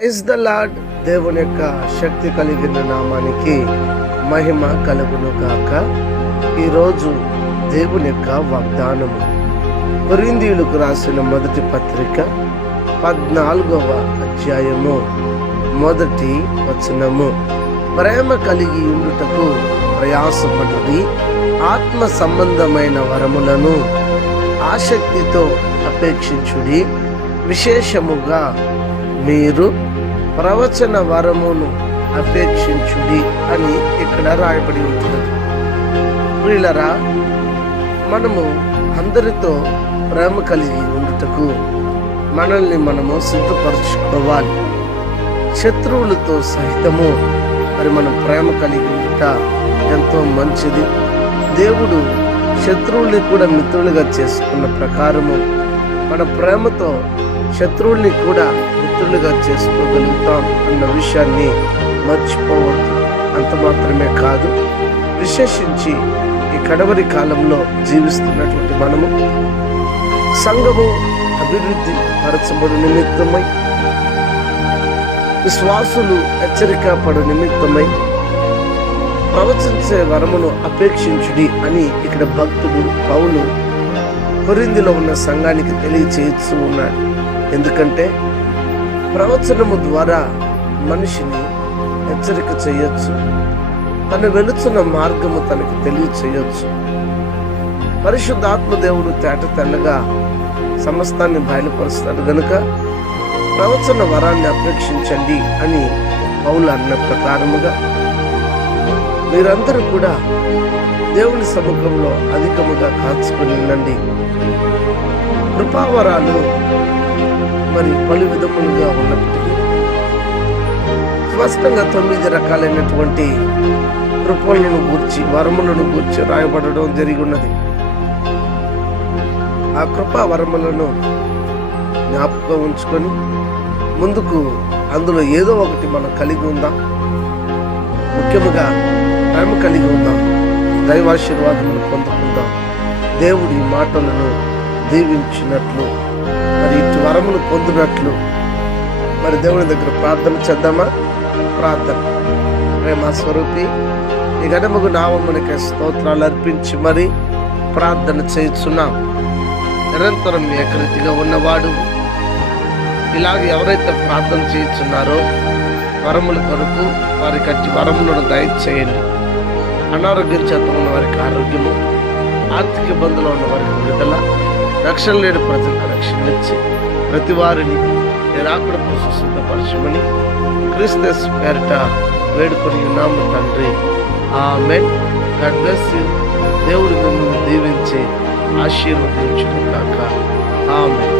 Praise the lord. దేవుని యొక్క శక్తి కలిగిన నామానికి మహిమ కలుగును గాక. ఈరోజు దేవుని యొక్క వాగ్దానము కొరింథీయులకు రాసిన మొదటి పత్రిక 14వ అధ్యాయము 1వ వచనము. ప్రేమ కలిగి ఉండుటకు ప్రయాసపడుడి, ఆత్మ సంబంధమైన వరములను ఆసక్తితో అపేక్షించుడి, విశేషముగా మీరు ప్రవచన వరమును అపేక్షించుడి అని ఇక్కడ రాయబడి ఉంటుంది. ప్రియులరా, మనము అందరితో ప్రేమ కలిగి ఉండుటకు మనల్ని మనము సిద్ధపరచుకోవాలి. శత్రువులతో సహితము మనం ప్రేమ కలిగి ఉండుట ఎంతో మంచిది. దేవుడు శత్రువుల్ని కూడా మిత్రులుగా చేసుకున్న ప్రకారము మన ప్రేమతో శత్రువుల్ని కూడా మిత్రులుగా చేసుకోగలుగుతాం అన్న విషయాన్ని మర్చిపోవద్దు. అంత మాత్రమే కాదు, విశేషించి ఈ కడవరి కాలంలో జీవిస్తున్నటువంటి మనము సంఘము అభివృద్ధి పరచబడు నిమిత్తమై, విశ్వాసులు హెచ్చరిక పడు నిమిత్తమై ప్రవచించే వరమును అపేక్షించుడి అని ఇక్కడ భక్తుడు పౌలు కొరింథీలో ఉన్న సంఘానికి తెలియచేయచ్చు ఉన్నాడు. ఎందుకంటే ప్రవచనము ద్వారా మనిషిని హెచ్చరిక చేయొచ్చు, తను వెళుతున్న మార్గము తనకు తెలియచేయొచ్చు. పరిశుద్ధాత్మ దేవుడు తేట తెల్లగా సమస్తాన్ని బయలుపరుస్తాడు గనుక ప్రవచన వరాన్ని అపేక్షించండి అని పౌలు అన్న ప్రకారముగా మీరందరూ కూడా దేవుని సముఖంలో అధికముగా కాచుకొని ఉండండి. కృపావరాలు పలు విధములుగా ఉన్నప్పటికీ స్పష్టంగా 9 రకాలైనటువంటి కృపలను గూర్చి, వరములను గూర్చి రాయబడడం జరిగి ఉన్నది. ఆ కృపా వరములను జ్ఞాపకం ఉంచుకొని ముందుకు అందులో ఏదో ఒకటి మనం కలిగి ఉందాం. ముఖ్యముగా ప్రేమ కలిగి ఉందాం, దైవాశీర్వాదములు పొందుకుందాం. దేవుడి మాటలను దీవించినట్లు ఇటు వరములు పొందినట్లు దేవుని దగ్గర ప్రార్థన చేద్దామా? ప్రార్థన. ప్రేమ స్వరూపి, ఈ గడమగు నామమునకే స్తోత్రాలు అర్పించి ప్రార్థన చేయుచున్నాం. నిరంతరం ఏకరీతిగా ఉన్నవాడు, ఇలాగ ఎవరైతే ప్రార్థన చేయుచున్నారో వరముల కొరకు వారికి అట్టి వరములను దయచేయండి. అనారోగ్యం చేత ఉన్న వారికి ఆరోగ్యము, ఆర్థిక ఇబ్బందులు ఉన్న వారికి విడుదల, రక్షణ లేని ప్రజలకు రక్షణ ఇచ్చి ప్రతి వారిని నిరాకుడ కోసం సిద్ధపరచమని క్రీస్తు పేరిట వేడుకొని ఉన్నాము తండ్రి. ఆమేన్. God bless you. దేవుడు మిమ్మల్ని దీవించి ఆశీర్వదించును గాక. ఆమేన్.